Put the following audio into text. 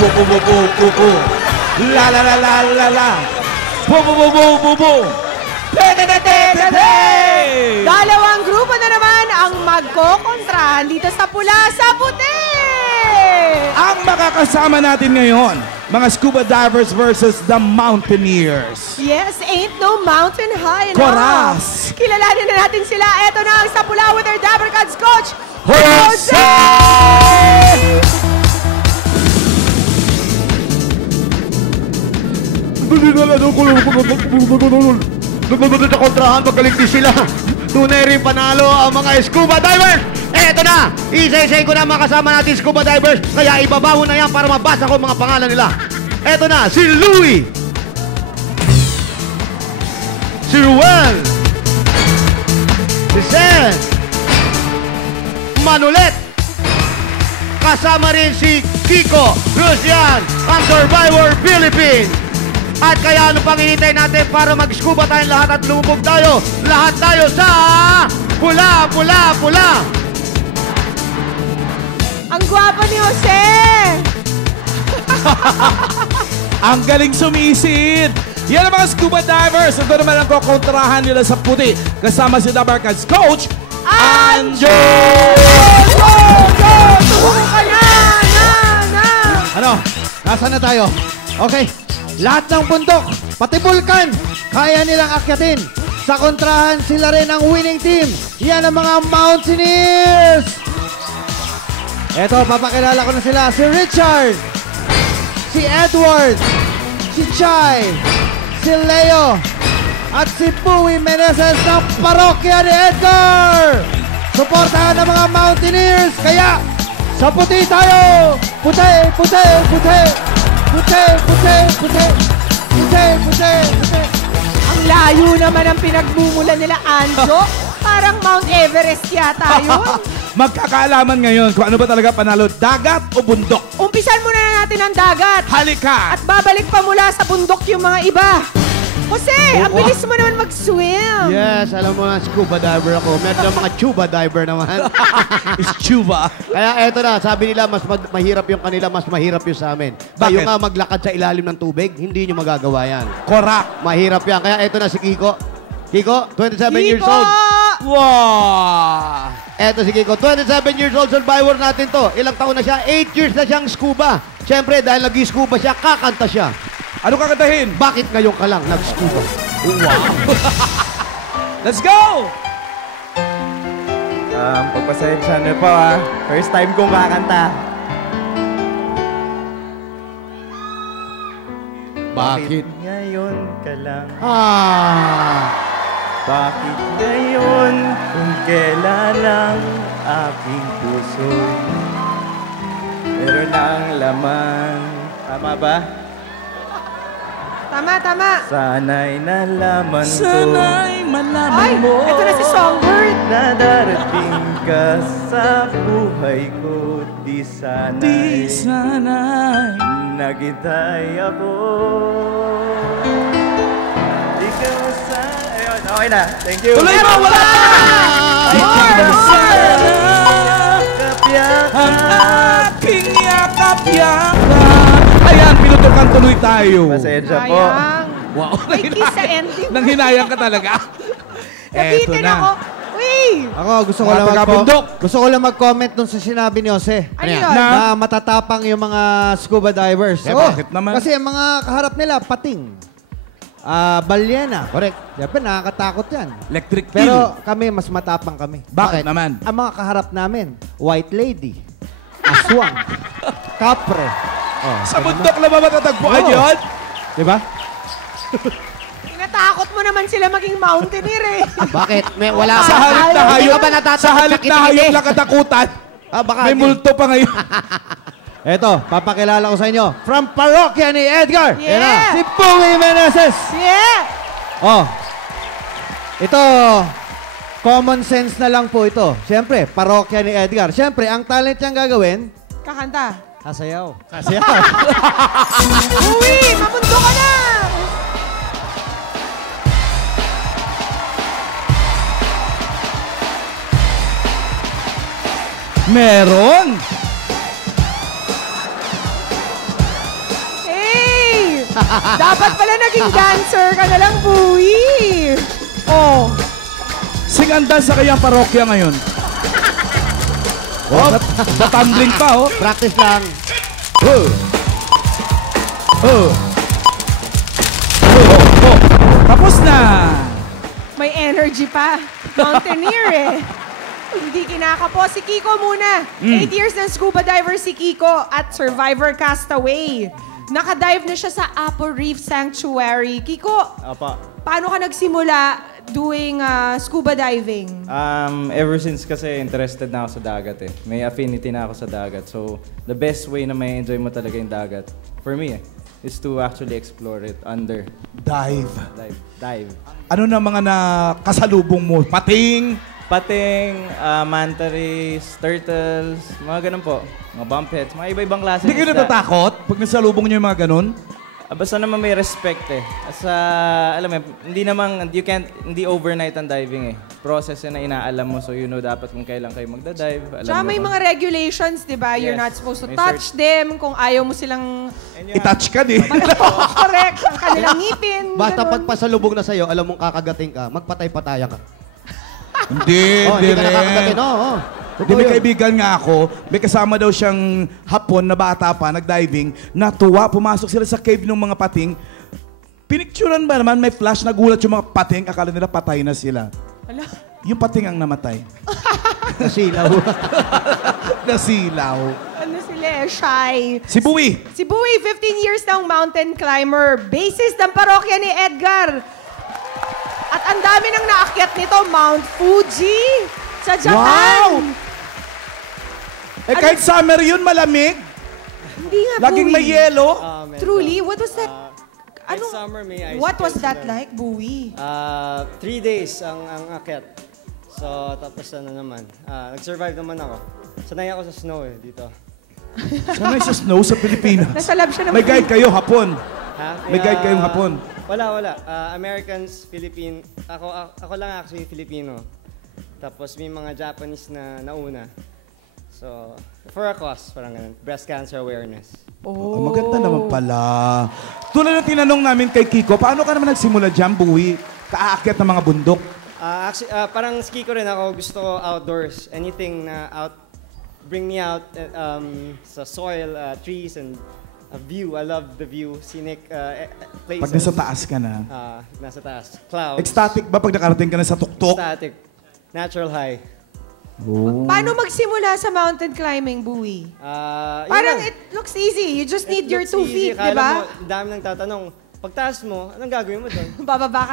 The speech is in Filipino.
Bu bu bu bu bu bu. La la la la la la. Bu bu bu bu bu bu. Dalawang grupo na naman ang magkokontrahan dito sa pula sa puti. Ang makakasama natin ngayon, mga scuba divers versus the mountaineers. Yes, ain't no mountain high enough. Koras! Kilalanin na natin sila. Eto na ang sa pula with their Dabber Cats coach, Jose! Sa kontrahan, magaling din sila. Tunay rin panalo ang mga scuba divers. Eto na, isa-isay ko na mga kasama natin scuba divers. Kaya ibabaw na yan para mabasa ko mga pangalan nila. Eto na, si Louie. Si Ruel. Si Sen. Manulet. Kasama rin si Kiko, Lucian, ang Survivor Philippines. At kaya ano pang hinintay natin para mag-scuba tayong lahat at lumubog tayo? Lahat tayo sa pula, pula, pula. Ang gwapo ni Jose. Ang galing sumisid. Yan ang mga scuba divers. Ito naman ang kukontrahan nila sa puti. Kasama si Dabber Cats coach, Anjo! Go! Go! Tumulong ka na! Ano? Nasaan na tayo? Okay. Lahat ng bundok, pati bulkan, kaya nilang akyatin. Sa kontrahan, sila rin ang winning team. Yan ang mga Mountaineers! Eto, papakilala ko na sila. Si Richard, si Edward, si Chai, si Leo, at si Puwi Meneses ng parokya ni Edgar! Suportahan ng mga Mountaineers! Kaya, sa puti tayo! Puti, puti, puti! Puti, puti, puti! Puti, puti, puti! Ang layo naman ang pinagmumulan nila, Anjo. Parang Mount Everest yata yun. Magkakaalaman ngayon kung ano ba talaga panalo, dagat o bundok. Umpisan muna na natin ang dagat. Halika! At babalik pa mula sa bundok yung mga iba. Jose, ang bilis mo naman mag-swim. Yes, alam mo na, scuba diver ako. Meron mga tuba diver naman. Scuba. Kaya eto na, sabi nila, mas mahirap yung kanila, mas mahirap yung sa amin. Kayo nga maglakad sa ilalim ng tubig, hindi nyo magagawa yan. Correct. Mahirap yan. Kaya eto na si Kiko. Kiko, 27 years old. Wow! Eto si Kiko, 27 years old, survivor natin to. Ilang taon na siya? 8 years na siyang scuba. Siyempre, dahil nag-scuba siya, kakanta siya. Ano kakantahin? Bakit ngayon ka lang nag-scuba? Wow! Let's go! Pagpasensya niyo po ha. First time kong kakanta. Bakit? Ngayon ka lang. Bakit ngayon kung kailan lang aking puso'y meron ng laman. Tama ba? Tama, tama. Sana'y nalaman ko. Sana'y malaman Ay, mo. ito na si Songbird. Na darating ka sa buhay ko. Di sana'y nagitay ako. Ikaw sa... Ayun, okay na. Thank you. Tuloy mo! Wala! Ang aking yakap-yakap. Ayan, pinutukan tuloy tayo. Pasensya po. Sayang. Wow. May kiss sa ending. Nang hinayang ka talaga. Eto Nabitin na. ako. Uy! Ako, gusto ko Mga lang taga-bundok. gusto ko lang mag-comment dun sa sinabi ni Jose. Ano yun? Na matatapang yung mga scuba divers. Eh, bakit naman? Kasi ang mga kaharap nila, pating. Balyena. Correct. Siyempre, nakakatakot yan. Electric eel. Pero kami, mas matapang kami. Bakit naman? Ang mga kaharap namin, white lady, aswang, kapre. Sa bundok na ba matatagpuan Oo. yun? Diba? Tinatakot mo naman sila maging mountaineer eh. Bakit? Wala Sa halip na Hindi hayop, ka ba natatakot sa halip na hayop lang katakutan, baka may multo pa ngayon. Eto, papakilala ko sa inyo. From parokya ni Edgar. Yeah. Yan na, si Puwi Meneses. Yeah! Oh. Ito, common sense na lang po ito. Siyempre, parokya ni Edgar. Siyempre, ang talent niyang gagawin, Kakanta. sasayaw. Sasayaw. Uy! Mamundo ka na! Meron. Dapat pala naging dancer ka na lang, Bowie. Oh. Sing and dance sa kayang parokya ngayon. Oh, tumbling pa, oh. Practice lang. Oh. Oh. Tapos na. May energy pa. Mountaineer eh. Hindi kinakapo. Si Kiko muna. 8 years ng scuba diver si Kiko at survivor castaway. Nakadive na siya sa Apo Reef Sanctuary. Kiko, Apa. paano ka nagsimula doing scuba diving? Ever since kasi interested na ako sa dagat eh. May affinity na ako sa dagat. So, the best way na may enjoy mo talaga yung dagat, for me is to actually explore it under. Dive. Dive. Ano na mga nakasalubong mo? Pating? Pating, manta rays, turtles, mga ganun po. Mga bumpheads, mga iba-ibang klase. Hindi kayo ng isda. natatakot pag nasalubong niyo yung mga ganun? Basta naman may respect eh. Alam mo, hindi overnight ang diving eh. Process yun na inaalam mo, so you know dapat kung kailan kayo magda-dive. Alam Tsaka mo may kung- mga regulations, di ba? You're Yes. not supposed to May touch them kung ayaw mo silang... And you have- I-touch ka din. Correct. Ang kanilang ngipin. Basta ganun. pag pasalubong na sa'yo, alam mong kakagating ka, magpatay-patayan ka. Hindi, Oh, hindi hindi ka nakakagatin. rin. Oo. Hindi, may kaibigan nga ako, may kasama daw siyang hapon na bata pa, nag-diving, natuwa, pumasok sila sa cave ng mga pating. Pinicturan ba naman, may flash, nagulat yung mga pating, akala nila patay na sila. Ala. Yung pating ang namatay. Nasilaw. Nasilaw. Ano sila eh, shy. Si Bowie. Si Bowie, 15 years ng mountain climber. Bassist ng parokya ni Edgar. At ang dami nang naakyat nito, Mount Fuji sa Japan. Wow! Eh kahit summer yun, malamig. Hindi nga, Laging Bowie. may yelo. Truly, what was that? Next summer may ice What was skates that doon. like, Bowie? 3 days ang akyat. So, tapos naman. Nag-survive naman ako. Sanay ako sa snow eh, dito. Sanay sa snow sa Pilipinas. Nasa lab siya ng May guide kayo hapon. Ha? May guide kayong hapon. Wala. Americans, Philippine. Ako lang actually Filipino. Tapos may mga Japanese na nauna. So, for a cause, parang ganun. Breast cancer awareness. Oh, maganda naman pala. Tulad ng tinanong namin kay Kiko, paano ka naman nagsimula dyan, Bowie? Kaakyat ng mga bundok. Actually, parang ski ko rin ako. Gusto ko outdoors. Anything na bring me out sa soil, trees, and a view. I love the view. Scenic places. Pag nasa taas ka na. Nasa taas. Clouds. Ecstatic ba pag nakarating ka na sa tuktok? Static. Natural high. Paano magsimula sa mountain climbing, Bowie? Parang it looks easy. You just need your 2 feet, di ba? Ang dami nang tatanong. Pagtaas mo, anong gagawin mo doon? Bababa ka